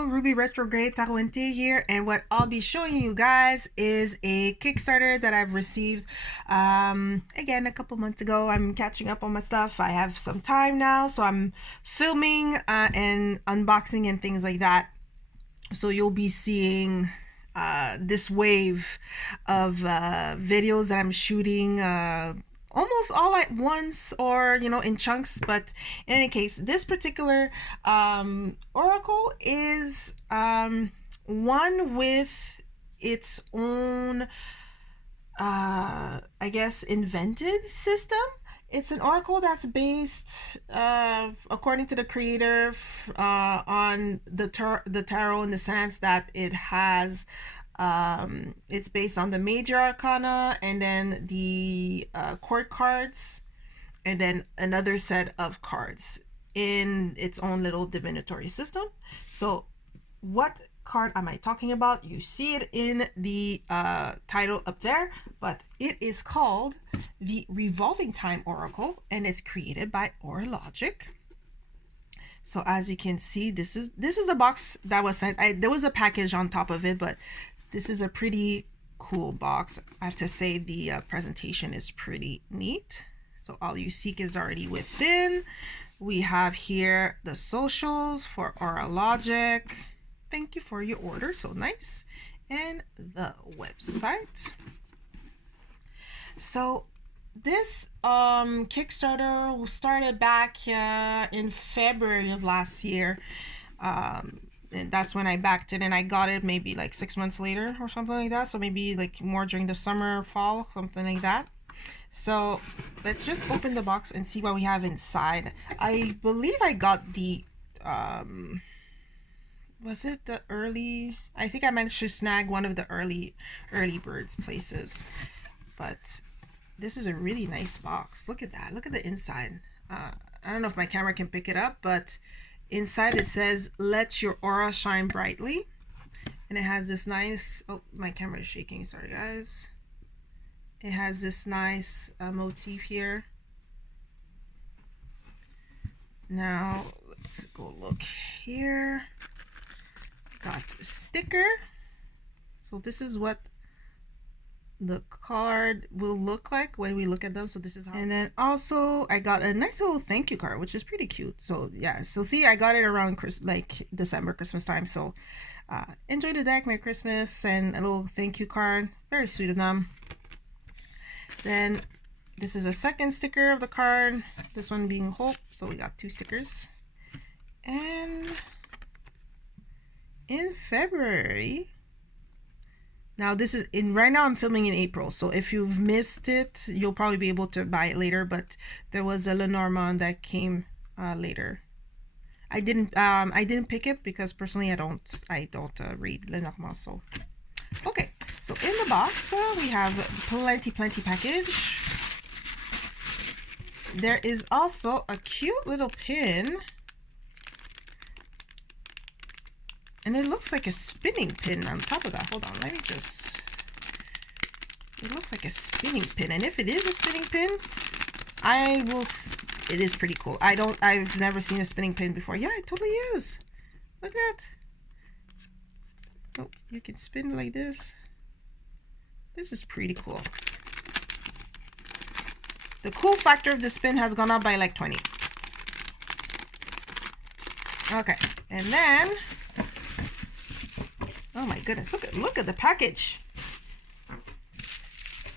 Hello, Ruby Retrograde Tahuente here, and what I'll be showing you guys is a Kickstarter that I've received again a couple months ago. I'm catching up on my stuff. I have some time now, so I'm filming and unboxing and things like that. So you'll be seeing this wave of videos that I'm shooting almost all at once, or in chunks. But in any case, this particular oracle is one with its own I guess invented system. It's an oracle that's based according to the creator on the tarot, in the sense that it has it's based on the major arcana, and then the court cards, and then another set of cards in its own little divinatory system. So what card am I talking about? You see it in the title up there, but it is called the Revolving Time Oracle, and it's created by Auralogick. So as you can see, this is the box that was sent. There was a package on top of it, but this is a pretty cool box. I have to say the presentation is pretty neat. So all you seek is already within. We have here the socials for Auralogick. Thank you for your order, so nice. And the website. So this Kickstarter started back in February of last year. And that's when I backed it, and I got it maybe like 6 months later or something like that. So maybe like more during the summer, fall, something like that. So let's just open the box and see what we have inside. I believe I got the was it the early? I think I managed to snag one of the early birds places. But this is a really nice box. Look at that. Look at the inside. I don't know if my camera can pick it up, but inside it says, "Let your aura shine brightly." And it has this nice, oh, my camera is shaking, sorry guys. It has this nice motif here. Now let's go look here. Got the sticker. So this is what the card will look like when we look at them. So this is how. And then also I got a nice little thank you card, which is pretty cute. So yeah, so see, I got it around like December, Christmas time. So enjoy the deck, Merry Christmas, and a little thank you card. Very sweet of them. Then this is a second sticker of the card, this one being hope. So we got 2 stickers. And in February, now this is in, right now I'm filming in April, so if you've missed it, you'll probably be able to buy it later. But there was a Lenormand that came later. I didn't pick it because personally I don't read Lenormand. So okay, so in the box we have plenty package. There is also a cute little pin, and it looks like a spinning pin on top of that. Hold on, let me just, it looks like a spinning pin, and if it is a spinning pin, it is pretty cool. I've never seen a spinning pin before. Yeah, it totally is. Look at that. Oh, you can spin like this. This is pretty cool. The cool factor of the spin has gone up by like 20. Okay, and then, oh my goodness, look at the package.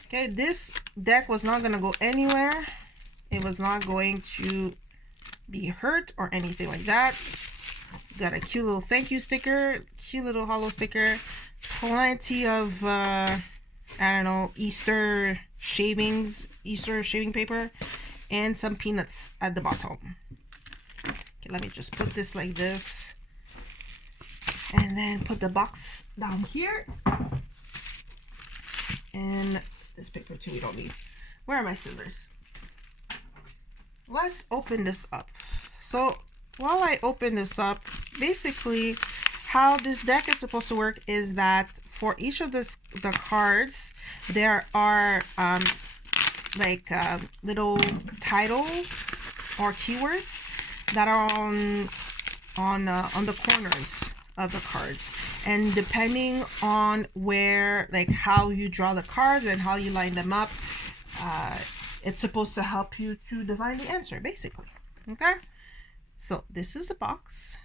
Okay, this deck was not going to go anywhere. It was not going to be hurt or anything like that. Got a cute little thank you sticker, cute little hollow sticker, plenty of I don't know, Easter shaving paper, and some peanuts at the bottom. Okay, let me just put this like this, and then put the box down here, and this paper too we don't need. Where are my scissors? Let's open this up. So while I open this up, basically how this deck is supposed to work is that for each of the cards there are like little title or keywords that are on the corners of the cards, and depending on where, like how you draw the cards and how you line them up, it's supposed to help you to divine the answer, basically. Okay, so this is the box.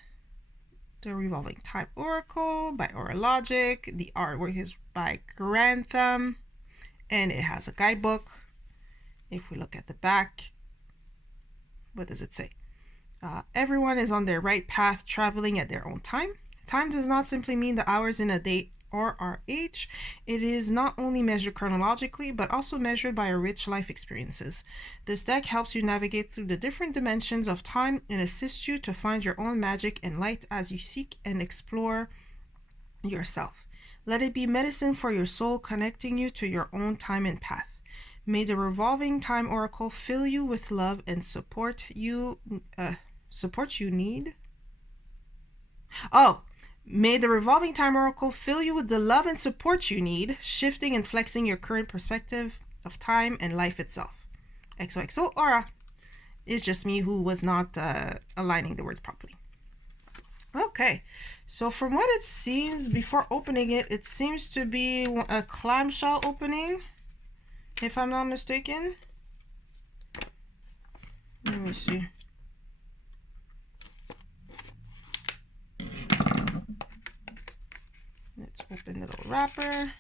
The Revolving Time Oracle by Auralogick. The artwork is by Grantham, and it has a guidebook. If we look at the back, what does it say? Everyone is on their right path, traveling at their own time. Time does not simply mean the hours in a day or our age. It is not only measured chronologically, but also measured by our rich life experiences. This deck helps you navigate through the different dimensions of time and assists you to find your own magic and light as you seek and explore yourself. Let it be medicine for your soul, connecting you to your own time and path. May the Revolving Time Oracle fill you with love and support you need. May the Revolving Time Oracle fill you with the love and support you need, shifting and flexing your current perspective of time and life itself. XOXO Aura. It's just me who was not aligning the words properly. Okay, so from what it seems, before opening it, it seems to be a clamshell opening, if I'm not mistaken. Let me see. Let's open the little wrapper.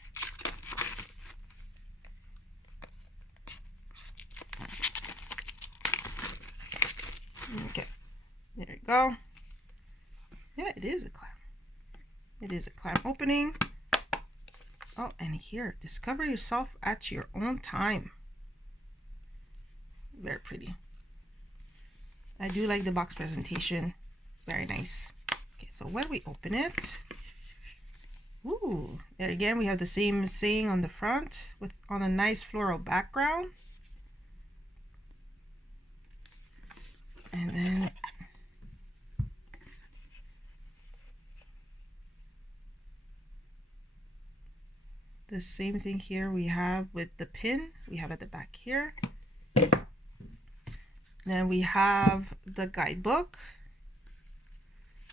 Okay, there you go. Yeah, it is a clam. It is a clam opening. Oh, and here, discover yourself at your own time. Very pretty. I do like the box presentation. Very nice. Okay, so when we open it, ooh, there again we have the same saying on the front on a nice floral background. And then the same thing here we have with the pin we have at the back here. Then we have the guidebook.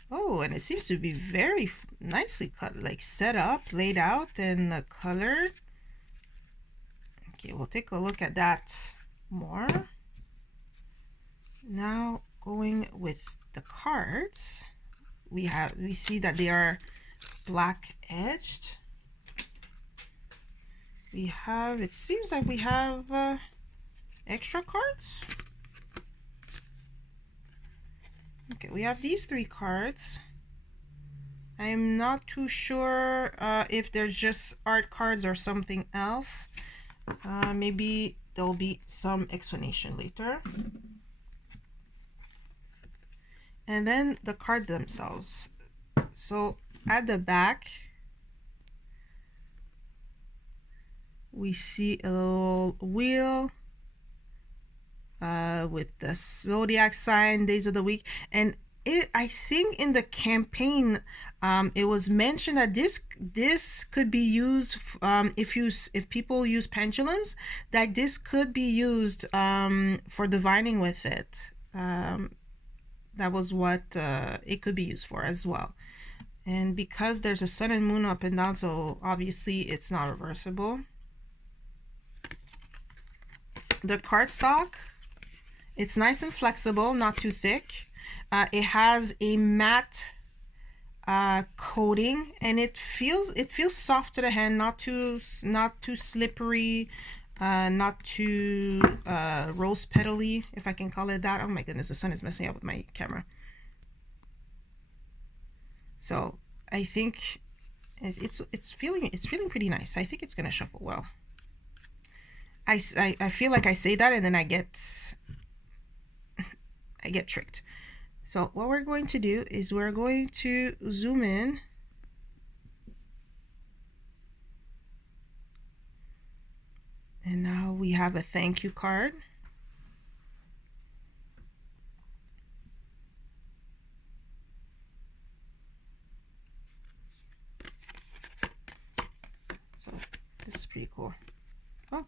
Oh, and it seems to be very nicely cut, like set up, laid out, and colored. Okay, we'll take a look at that more. Now going with the cards, we see that they are black edged. We have, it seems like we have extra cards. Okay, we have these 3 cards. I'm not too sure if there's just art cards or something else. Maybe there'll be some explanation later. And then the card themselves. So at the back, we see a little wheel with the zodiac sign, days of the week, and I think in the campaign it was mentioned that this could be used if people use pendulums, that this could be used for divining with it. That was what it could be used for as well. And because there's a sun and moon up and down, so obviously it's not reversible. The cardstock, it's nice and flexible, not too thick. It has a matte coating, and it feels soft to the hand, not too slippery, not too rose petally, if I can call it that. Oh my goodness, the sun is messing up with my camera. So I think it's feeling pretty nice. I think it's gonna shuffle well. I feel like I say that and then I get tricked. So what we're going to do is we're going to zoom in. And now we have a thank you card. So this is pretty cool. Oh,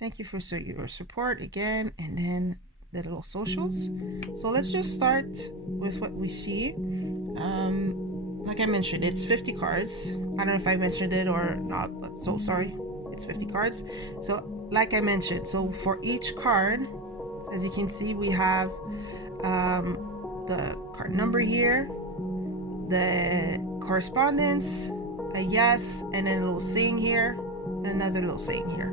thank you for your support again, and then the little socials. So let's just start with what we see. like I mentioned, it's 50 cards. I don't know if I mentioned it or not, but so sorry. It's 50 cards. So like I mentioned, so for each card, as you can see, we have the card number here, the correspondence, a yes, and then a little saying here, and another little saying here.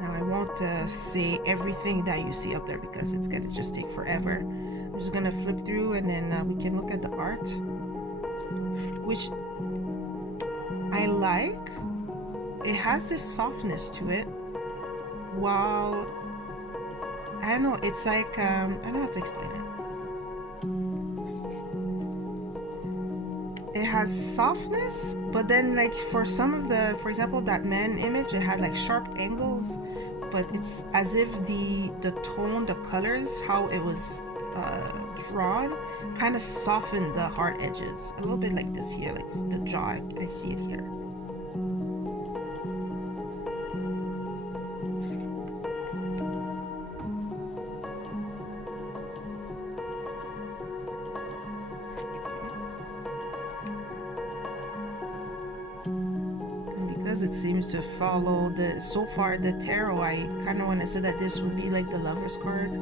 Now I won't say everything that you see up there because it's gonna just take forever. I'm just gonna flip through and then we can look at the art, which I like. It has this softness to it, while I don't know, it's like I don't know how to explain it. It has softness, but then like for some of the, for example, that man image, it had like sharp angles, but it's as if the tone, the colors, how it was drawn, kind of softened the hard edges a little bit, like this here, like the jaw. I see it here. It seems to follow the, so far, the tarot. I kind of want to say that this would be like the Lover's card.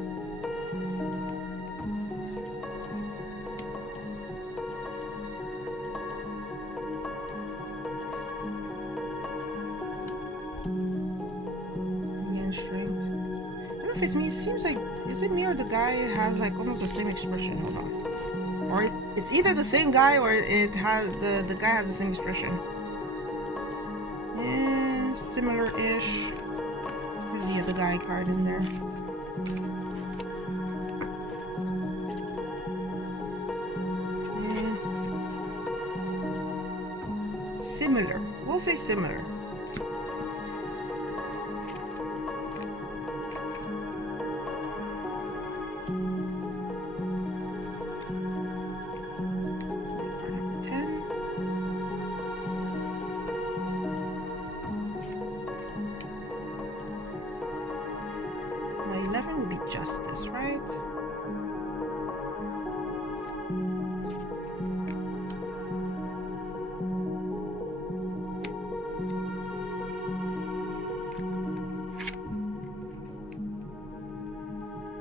Again, strength. I don't know if it's me. It seems like, is it me or the guy has like almost the same expression? Hold on. Or it's either the same guy or it has the guy has the same expression. Similar-ish. There's the other guy card in there. Yeah. Similar. We'll say similar. Justice, right?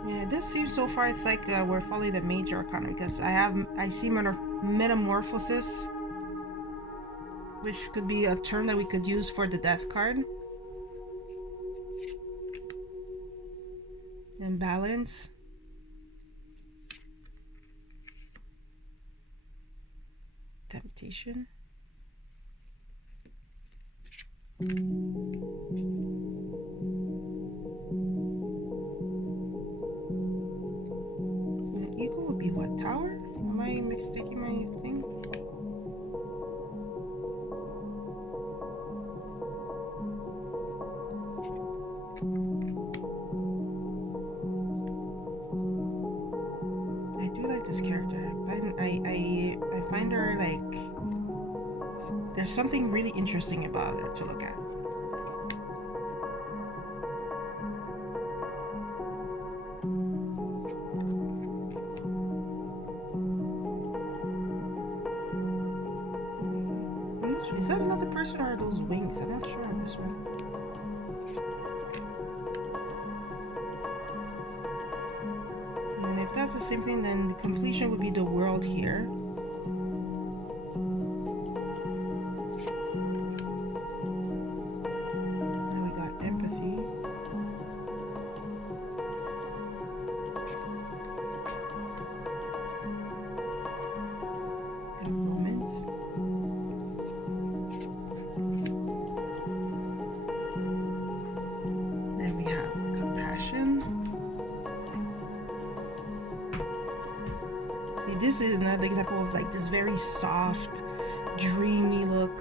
Yeah, this seems so far it's like we're following the major arcana, because I see metamorphosis, which could be a term that we could use for the death card. And balance. Temptation. The eagle would be what? Tower? Am I mistaking my thing? This character, I find her like there's something really interesting about her to look at. Is that another person or are those wings? I'm not sure on this one. If that's the same thing, then the completion would be the world here. Now we got empathy. Got romance. Then we have compassion. This is another example of like this very soft, dreamy look.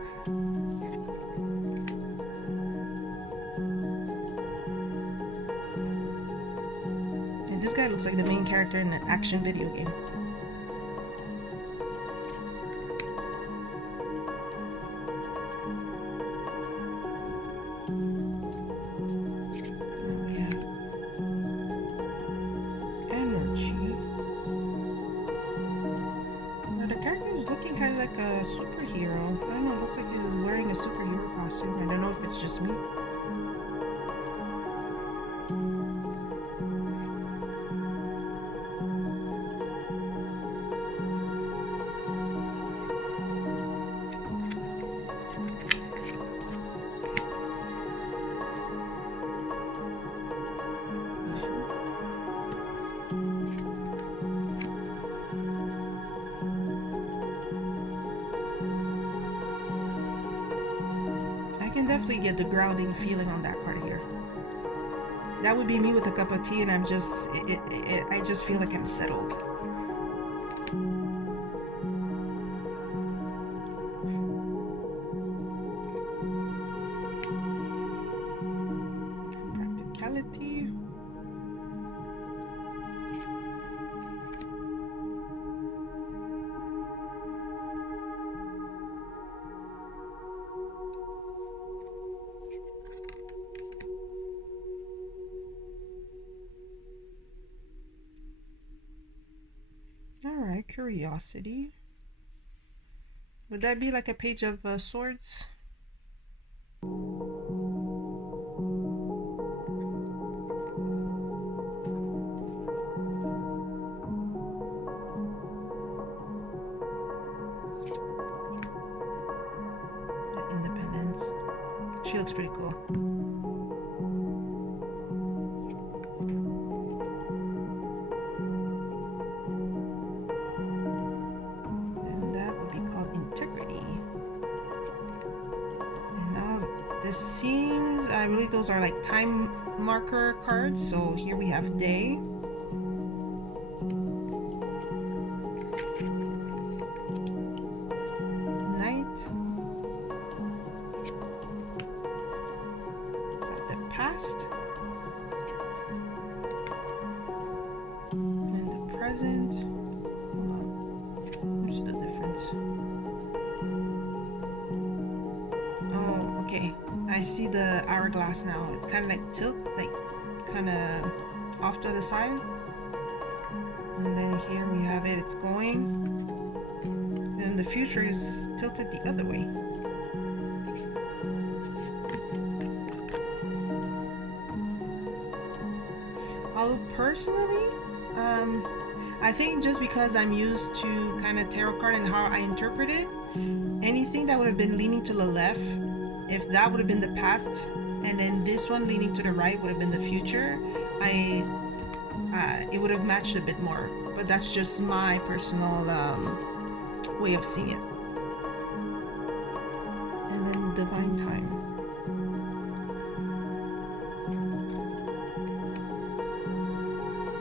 And this guy looks like the main character in an action video game. interesting. I don't know if it's just me. I can definitely get the grounding feeling on that card here. That would be me with a cup of tea, and I'm just, I just feel like I'm settled. Practicality. Alright, curiosity. Would that be like a page of swords? The Independence. She looks pretty cool. This seems, I believe those are like time marker cards. So here we have day. Night. Got the past. And the present. Hold on. Where's the difference? Oh, okay. I see the hourglass now. It's kind of like tilt, like kind of off to the side. And then here we have it, it's going. And the future is tilted the other way. Although personally, I think just because I'm used to kind of tarot card and how I interpret it, anything that would have been leaning to the left, if that would have been the past, and then this one leaning to the right would have been the future, it would have matched a bit more. But that's just my personal way of seeing it. And then divine time.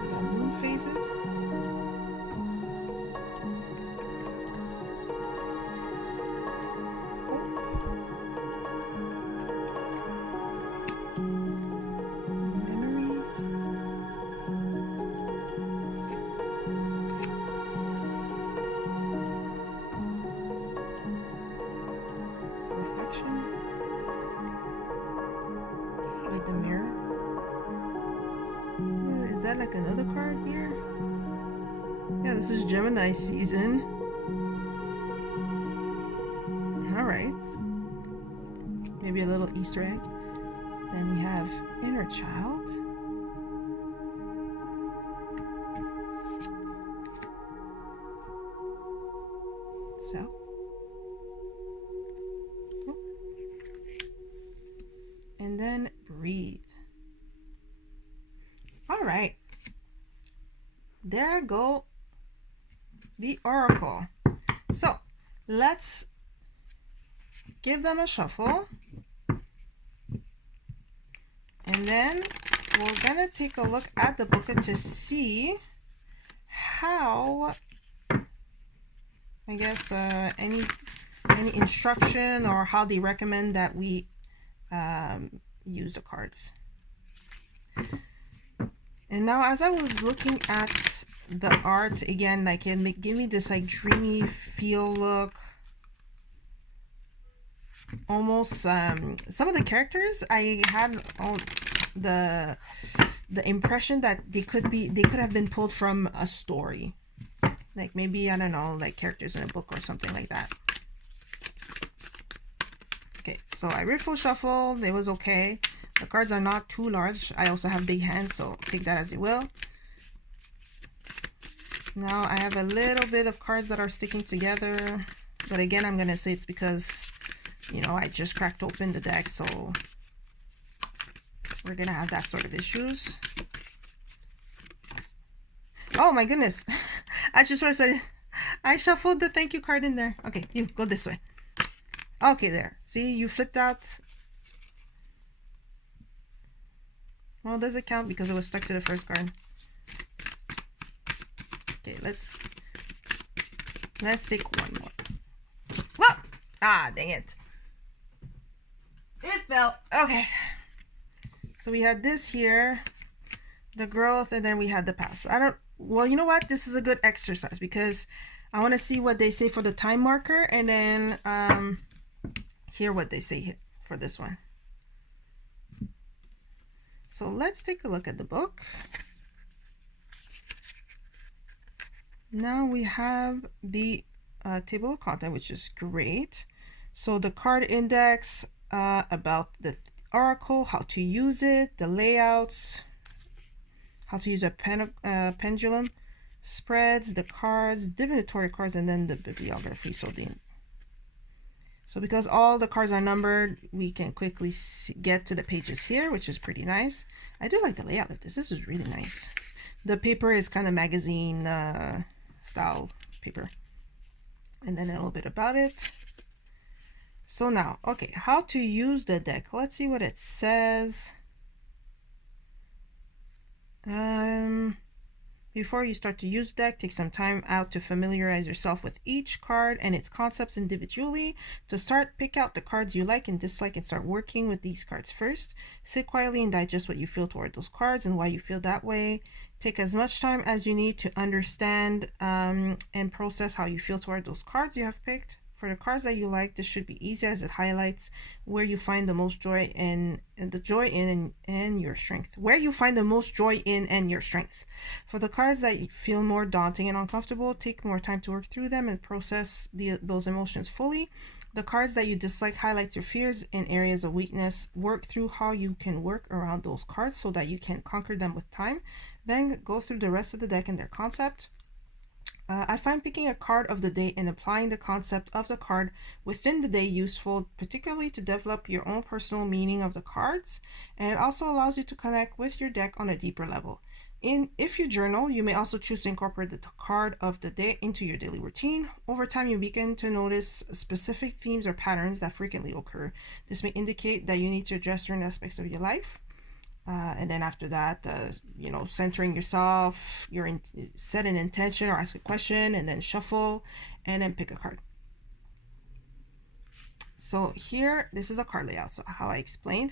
We got moon phases. Like the mirror. Is that like another card here? Yeah, this is Gemini season. Alright. Maybe a little Easter egg. Then we have inner child. Self. And then breathe. All right, there go the oracle. So let's give them a shuffle, and then we're gonna take a look at the booklet to see how, I guess, any instruction or how they recommend that we use the cards. And now as I was looking at the art again, like it gave me this like dreamy feel look. Almost some of the characters I had on the impression that they could have been pulled from a story. Like maybe, I don't know, like characters in a book or something like that. Okay, So I riffle shuffled. It was okay. The cards are not too large. I also have big hands, so take that as you will. Now I have a little bit of cards that are sticking together, but again, I'm gonna say it's because, you know, I just cracked open the deck, so we're gonna have that sort of issues. Oh my goodness. I just sort of said, I shuffled the thank you card in there. Okay, you go this way. Okay, there. See, you flipped out. Well, does it count because it was stuck to the first card? Okay, let's take one more. Whoa! Ah, dang it. It fell. Okay. So we had this here, the growth, and then we had the past. Well, you know what? This is a good exercise because I want to see what they say for the time marker and then hear what they say here for this one. So let's take a look at the book. Now we have the table of content, which is great. So the card index, about the oracle, how to use it, the layouts, how to use a pendulum, spreads, the cards, divinatory cards, and then the bibliography. So because all the cards are numbered, we can quickly get to the pages here, which is pretty nice. I do like the layout of this. This is really nice. The paper is kind of magazine style paper. And then a little bit about it. So now, okay, how to use the deck. Let's see what it says. Before you start to use the deck, take some time out to familiarize yourself with each card and its concepts individually. To start, pick out the cards you like and dislike and start working with these cards first. Sit quietly and digest what you feel toward those cards and why you feel that way. Take as much time as you need to understand and process how you feel toward those cards you have picked. For the cards that you like, this should be easy as it highlights where you find the most joy in and your strength. Where you find the most joy in and your strengths. For the cards that you feel more daunting and uncomfortable, take more time to work through them and process those emotions fully. The cards that you dislike highlights your fears and areas of weakness. Work through how you can work around those cards so that you can conquer them with time. Then go through the rest of the deck and their concept. I find picking a card of the day and applying the concept of the card within the day useful, particularly to develop your own personal meaning of the cards, and it also allows you to connect with your deck on a deeper level. If you journal, you may also choose to incorporate the card of the day into your daily routine. Over time, you begin to notice specific themes or patterns that frequently occur. This may indicate that you need to address certain aspects of your life. And then after that, you know, centering yourself, set an intention or ask a question, and then shuffle, and then pick a card. So here, this is a card layout. So how I explained.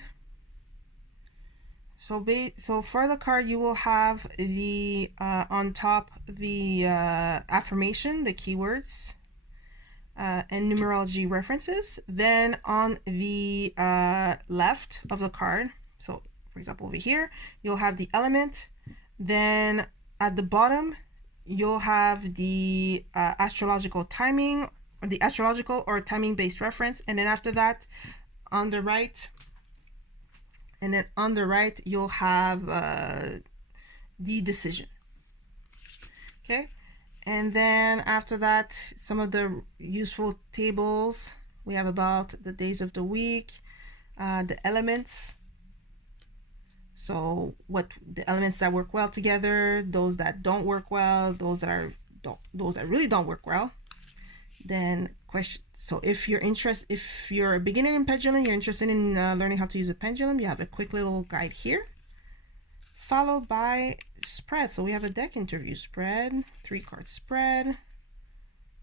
So for the card, you will have the on top the affirmation, the keywords, and numerology references. Then on the left of the card, so for example, over here, you'll have the element. Then at the bottom, you'll have the astrological timing, or the astrological or timing-based reference. And then after that, on the right, you'll have the decision. Okay. And then after that, some of the useful tables. We have about the days of the week, the elements. So what the elements that work well together, those that don't work well, those that really don't work well. Then question. So if you're a beginner in pendulum, you're interested in learning how to use a pendulum, you have a quick little guide here. Followed by spread. So we have a deck interview spread, 3-card spread,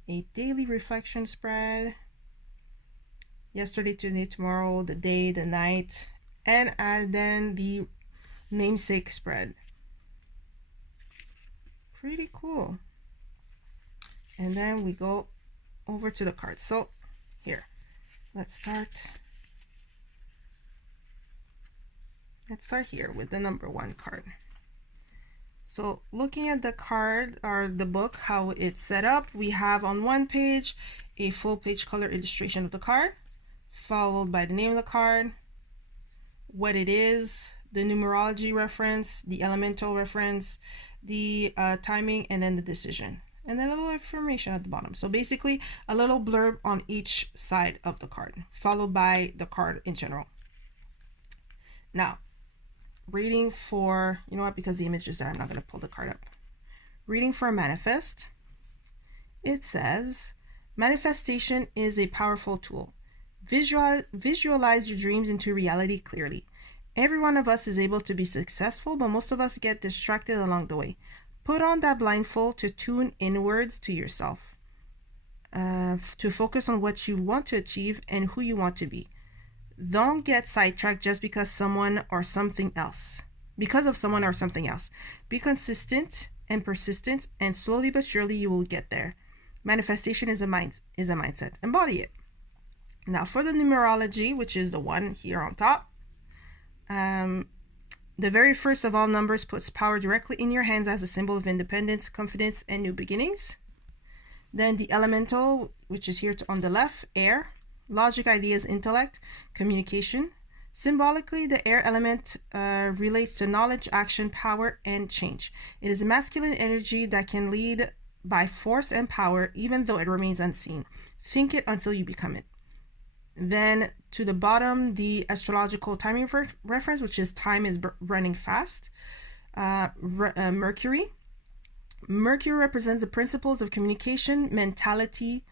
a daily reflection spread, yesterday, today, tomorrow, the day, the night, and then the namesake spread. Pretty cool. And then we go over to the cards. So here, let's start here with the number 1 card. So looking at the card or the book, how it's set up, we have on one page a full page color illustration of the card, followed by the name of the card, what it is, the numerology reference, the elemental reference, the timing, and then the decision. And then a little information at the bottom. So basically a little blurb on each side of the card, followed by the card in general. Now, reading for, you know what, because the image is there, I'm not going to pull the card up. Reading for a manifest. It says, manifestation is a powerful tool. Visualize your dreams into reality clearly. Every one of us is able to be successful, but most of us get distracted along the way. Put on that blindfold to tune inwards to yourself, to focus on what you want to achieve and who you want to be. Don't get sidetracked just because of someone or something else. Be consistent and persistent, and slowly but surely you will get there. Manifestation is a mindset. Embody it. Now for the numerology, which is the one here on top, the very first of all numbers puts power directly in your hands as a symbol of independence, confidence, and new beginnings. Then the elemental, which is here on the left, air, logic, ideas, intellect, communication. Symbolically, the air element relates to knowledge, action, power, and change. It is a masculine energy that can lead by force and power, even though it remains unseen. Think it until you become it. Then to the bottom, the astrological timing reference, which is time is running fast. Mercury. Mercury represents the principles of communication, mentality,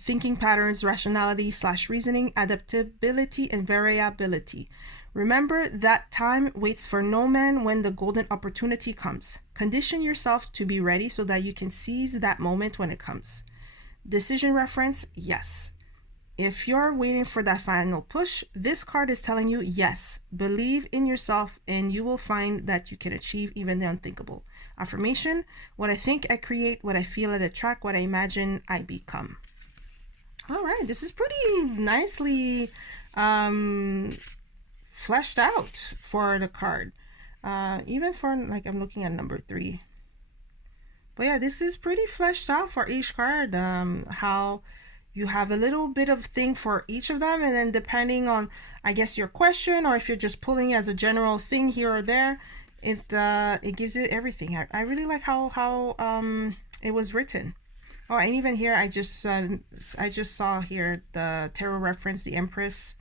thinking patterns, rationality / reasoning, adaptability, and variability. Remember that time waits for no man when the golden opportunity comes. Condition yourself to be ready so that you can seize that moment when it comes. Decision reference, yes. If you're waiting for that final push, this card is telling you, yes, believe in yourself and you will find that you can achieve even the unthinkable. Affirmation, what I think I create, what I feel I attract, what I imagine I become. All right, this is pretty nicely fleshed out for the card. Even for, like, I'm looking at number 3. But yeah, this is pretty fleshed out for each card. How you have a little bit of thing for each of them, and then depending on, I guess, your question, or if you're just pulling as a general thing here or there, it gives you everything. I really like how it was written. Oh, and even here, I just saw here the tarot reference, the Empress,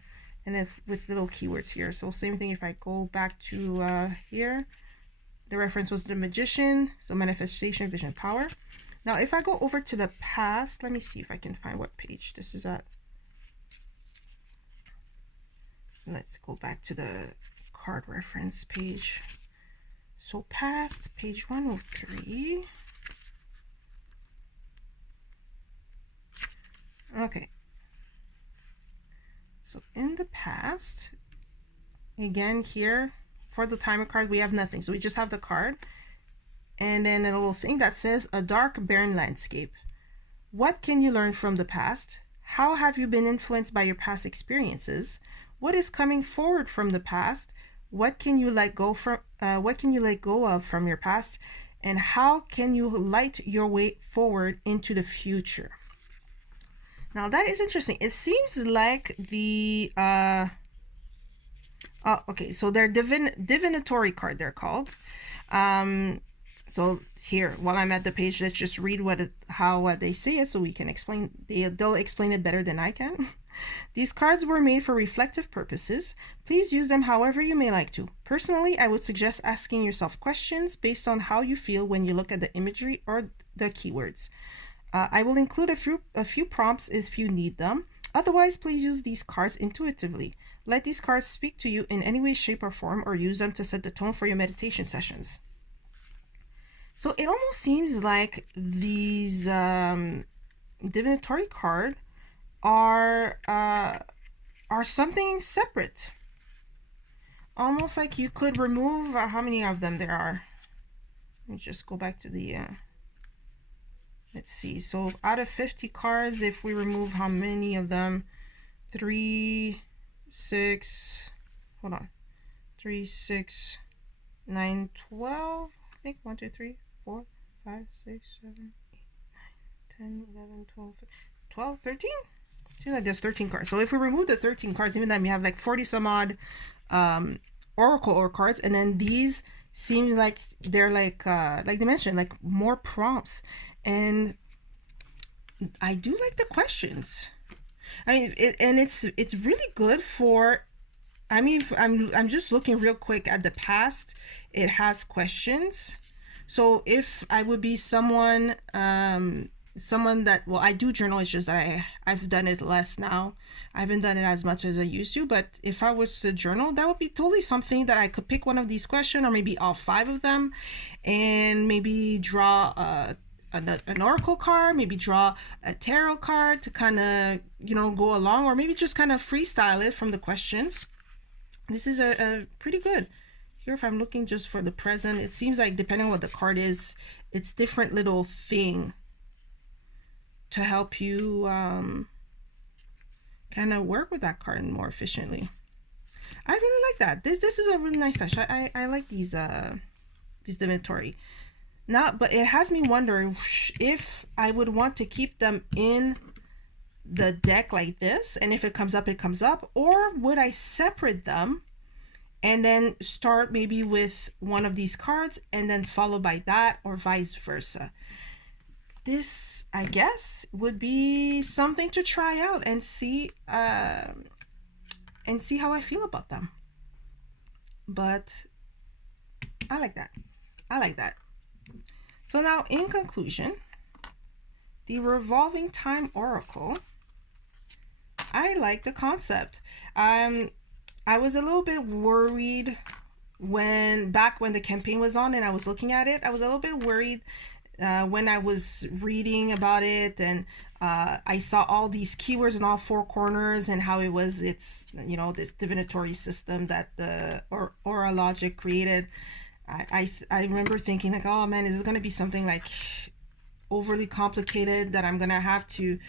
and with little keywords here. So same thing. If I go back to here, the reference was the Magician, so manifestation, vision, power. Now, if I go over to the past, let me see if I can find what page this is at. Let's go back to the card reference page. So past, page 103. Okay. So in the past, again here, for the timer card, we have nothing. So we just have the card. And then a little thing that says a dark, barren landscape. What can you learn from the past? How have you been influenced by your past experiences? What is coming forward from the past? What can you let go from? What can you let go of from your past? And how can you light your way forward into the future? Now that is interesting. It seems like the okay, so they're divinatory card. They're called. So here, while I'm at the page, let's just read how they say it so we can explain. They'll explain it better than I can. These cards were made for reflective purposes. Please use them however you may like to. Personally, I would suggest asking yourself questions based on how you feel when you look at the imagery or the keywords. I will include a few prompts if you need them. Otherwise, please use these cards intuitively. Let these cards speak to you in any way, shape, or form, or use them to set the tone for your meditation sessions. So it almost seems like these divinatory cards are something separate. Almost like you could remove how many of them there are. Let me just go back to the let's see. So out of 50 cards, if we remove how many of them? 3, 6, hold on. 3, 6, 9, 12. I think 1, 2, 3, 4, 5, 6, 7, 8, 9, 10, 11, 12, 13? seems like there's 13 cards. So if we remove the 13 cards, even then we have like 40 some odd Oracle or cards, and then these seem like they're like they mentioned, like more prompts, and I do like the questions. I mean, it's really good for. I mean, I'm just looking real quick at the past. It has questions. So if I would be someone that, well, I do journal, it's just that I've done it less now. I haven't done it as much as I used to, but if I was to journal, that would be totally something that I could pick one of these questions, or maybe all 5 of them, and maybe draw an oracle card, maybe draw a tarot card to kind of, you know, go along, or maybe just kind of freestyle it from the questions. This is a pretty good. Here, if I'm looking just for the present, it seems like depending on what the card is, it's different little thing to help you kind of work with that card more efficiently. I really like that. This is a really nice touch. I like these divinatory. Now, but it has me wonder if I would want to keep them in the deck like this, and if it comes up, it comes up, or would I separate them and then start maybe with one of these cards and then follow by that, or vice versa. This, I guess, would be something to try out and see how I feel about them. But I like that. I like that. So now, in conclusion, the Revolving Time Oracle, I like the concept. I was a little bit worried back when the campaign was on and I was looking at it. I was a little bit worried when I was reading about it, and I saw all these keywords in all 4 corners, and how it's you know, this divinatory system that the Auralogick created. I remember thinking like, oh man, is this going to be something like overly complicated that I'm going to have to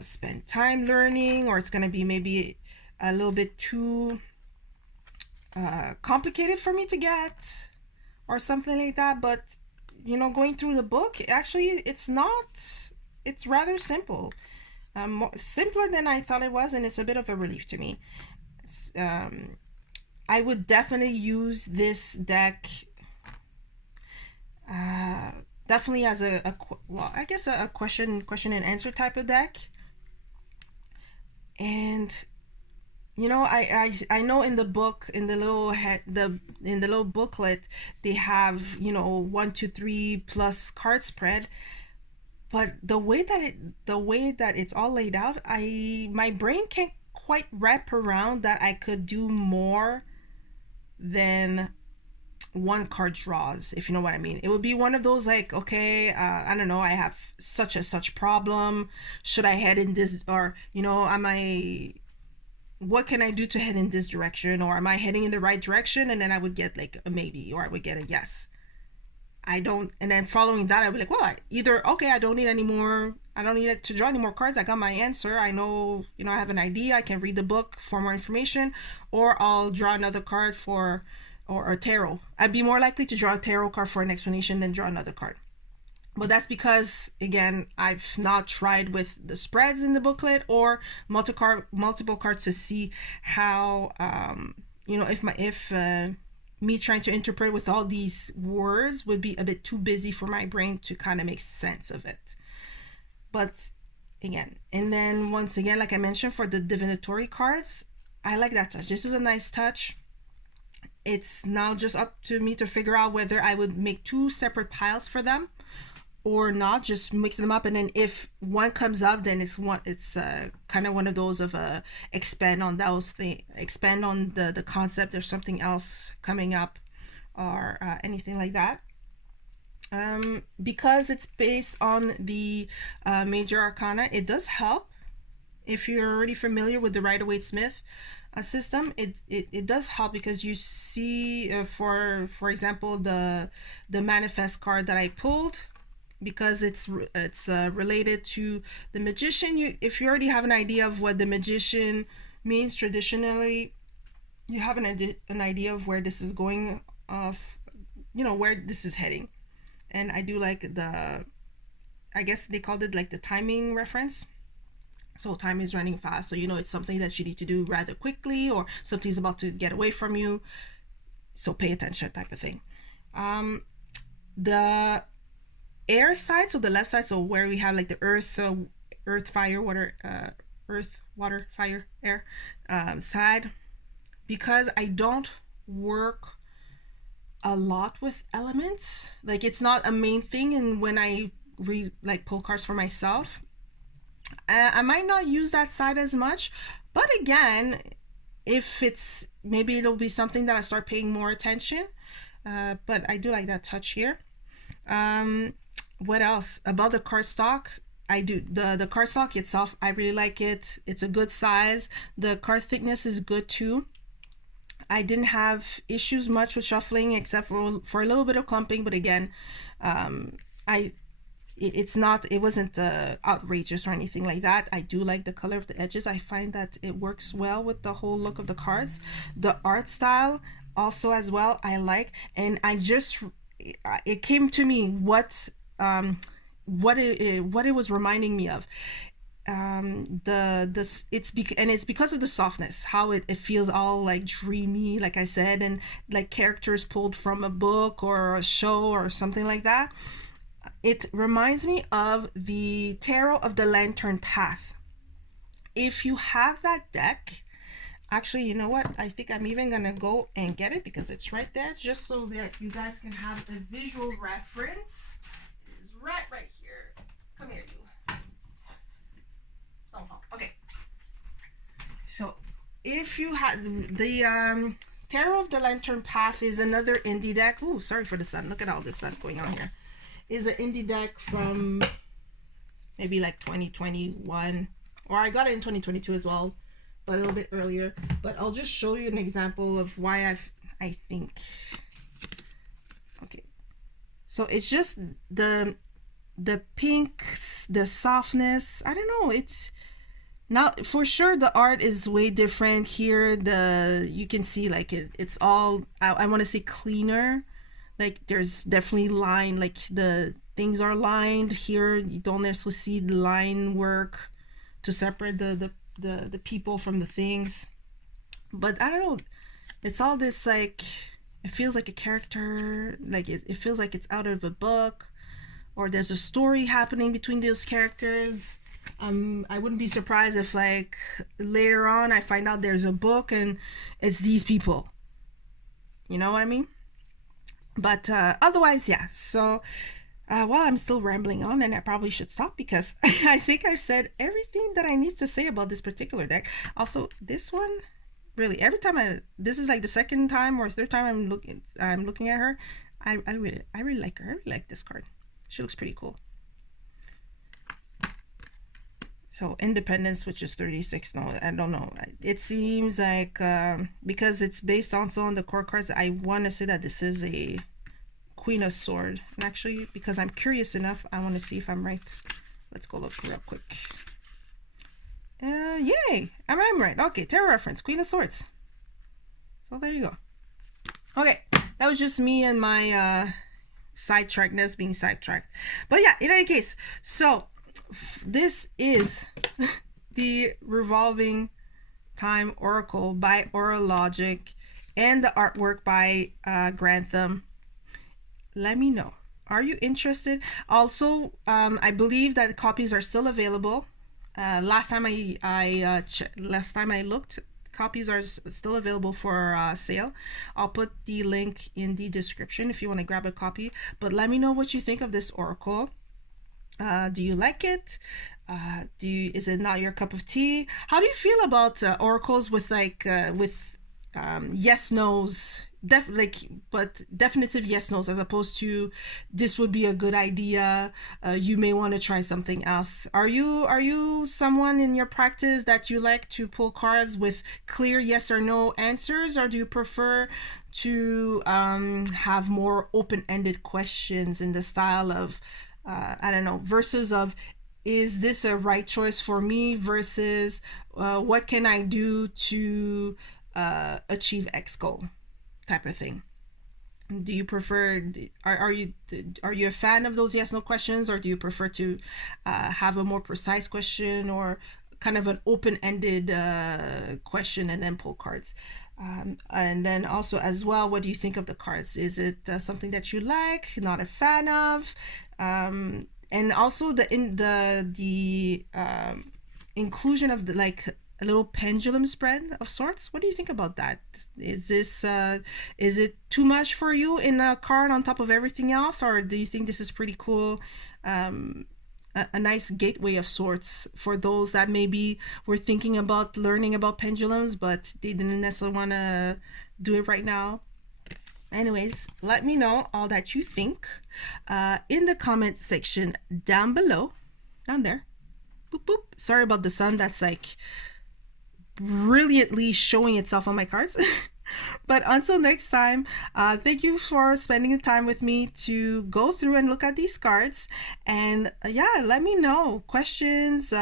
spend time learning, or it's going to be maybe a little bit too complicated for me to get, or something like that. But you know, going through the book, actually it's not. It's rather simple, simpler than I thought it was, and it's a bit of a relief to me. I would definitely use this deck definitely as well, I guess a question and answer type of deck. And you know, I know in the book, in the little booklet, they have, you know, 1, 2, 3 plus card spread, but the way that it's all laid out, my brain can't quite wrap around that I could do more than 1 card draws, if you know what I mean. It would be one of those like, okay, I don't know, I have such a such problem, should I head in this, or you know, what can I do to head in this direction, or am I heading in the right direction? And then I would get like a maybe, or I would get a yes. And then following that, I would be like, well, either, okay, I don't need to draw any more cards, I got my answer, I know, you know, I have an idea, I can read the book for more information, or I'll draw another card for, or tarot. I'd be more likely to draw a tarot card for an explanation than draw another card. But that's because, again, I've not tried with the spreads in the booklet or multiple cards to see how, you know, if me trying to interpret with all these words would be a bit too busy for my brain to kind of make sense of it. But again, and then once again, like I mentioned, for the divinatory cards, I like that touch. This is a nice touch. It's now just up to me to figure out whether I would make 2 separate piles for them or not, just mix them up, and then if one comes up, then it's kind of one of those of expand on those things, expand on the concept, or something else coming up, or anything like that. Because it's based on the major arcana, it does help if you're already familiar with the Rider-Waite-Smith system. It does help, because you see, for example, the manifest card that I pulled, because it's related to the magician. If you already have an idea of what the magician means traditionally, you have an idea of where this is going, you know, where this is heading. And I do like I guess they called it like the timing reference. So time is running fast. So, you know, it's something that you need to do rather quickly, or something's about to get away from you. So pay attention type of thing. The air side, so the left side, so where we have like the earth, fire, water, earth, water, fire, air side, because I don't work a lot with elements, like it's not a main thing, and when I read like pull cards for myself, I might not use that side as much. But again, if it's, maybe it'll be something that I start paying more attention. But I do like that touch here. What else about the cardstock? I do the cardstock itself, I really like it. It's a good size. The card thickness is good too. I didn't have issues much with shuffling, except for a little bit of clumping, but again, it wasn't outrageous or anything like that. I do like the color of the edges. I find that it works well with the whole look of the cards. The art style also as well I like, and it came to me what it was reminding me of. It's because of the softness, how it feels all like dreamy, like I said, and like characters pulled from a book or a show or something like that. It reminds me of the Tarot of the Lantern Path. If you have that deck, actually, you know what, I think I'm even gonna go and get it because it's right there, just so that you guys can have a visual reference. It is right here. Come here, you. Don't fall. Okay. So if you had the Tarot of the Lantern Path is another indie deck. Ooh, sorry for the sun. Look at all this sun going on here. Is an indie deck from maybe like 2021, or I got it in 2022 as well, but a little bit earlier. But I'll just show you an example of why I think. Okay, so it's just the pink, the softness. I don't know. It's not for sure. The art is way different here. You can see like it's all. I want to say cleaner. Like there's definitely line, like the things are lined here. You don't necessarily see the line work to separate the people from the things. But I don't know, it's all this like, it feels like a character, like it feels like it's out of a book, or there's a story happening between those characters. I wouldn't be surprised if like later on I find out there's a book and it's these people. You know what I mean? But otherwise, yeah. So while I'm still rambling on, and I probably should stop because I think I've said everything that I need to say about this particular deck. Also, this one, really, every time this is like the second time or third time I'm looking at her. I really like her. I really like this card. She looks pretty cool. So Independence, which is 36. No, I don't know. It seems like because it's based also on the core cards, I want to say that this is a Queen of Swords. And actually, because I'm curious enough, I want to see if I'm right. Let's go look real quick. Yay! I'm right. Okay, tarot reference, Queen of Swords. So there you go. Okay, that was just me and my sidetrackedness being sidetracked. But yeah, in any case, so this is the Revolving Time Oracle by Auralogick, and the artwork by Grantham. Let me know. Are you interested? Also, I believe that copies are still available. Last time I looked, copies are still available for sale. I'll put the link in the description if you want to grab a copy. But let me know what you think of this oracle. Do you like it? Is it not your cup of tea? How do you feel about oracles with like yes nos, but definitive yes nos, as opposed to this would be a good idea, you may want to try something else? Are you someone in your practice that you like to pull cards with clear yes or no answers, or do you prefer to have more open-ended questions in the style of I don't know, versus of, is this a right choice for me, versus what can I do to achieve X goal type of thing? Do you prefer, are you a fan of those yes no questions, or do you prefer to have a more precise question, or kind of an open-ended question, and then pull cards. And then also as well, what do you think of the cards? Is it something that you like, not a fan of? And also the inclusion of the like a little pendulum spread of sorts. What do you think about that? Is this is it too much for you in a card on top of everything else, or do you think this is pretty cool? A nice gateway of sorts for those that maybe were thinking about learning about pendulums, but they didn't necessarily want to do it right now. Anyways, let me know all that you think in the comment section down below, down there. Boop, boop. Sorry about the sun. That's like brilliantly showing itself on my cards. But until next time, thank you for spending the time with me to go through and look at these cards. And yeah, let me know questions,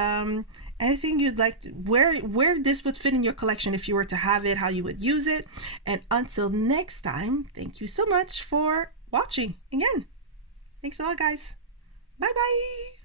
anything you'd like to, where this would fit in your collection if you were to have it, how you would use it. And until next time, thank you so much for watching again. Thanks a lot, guys. Bye bye.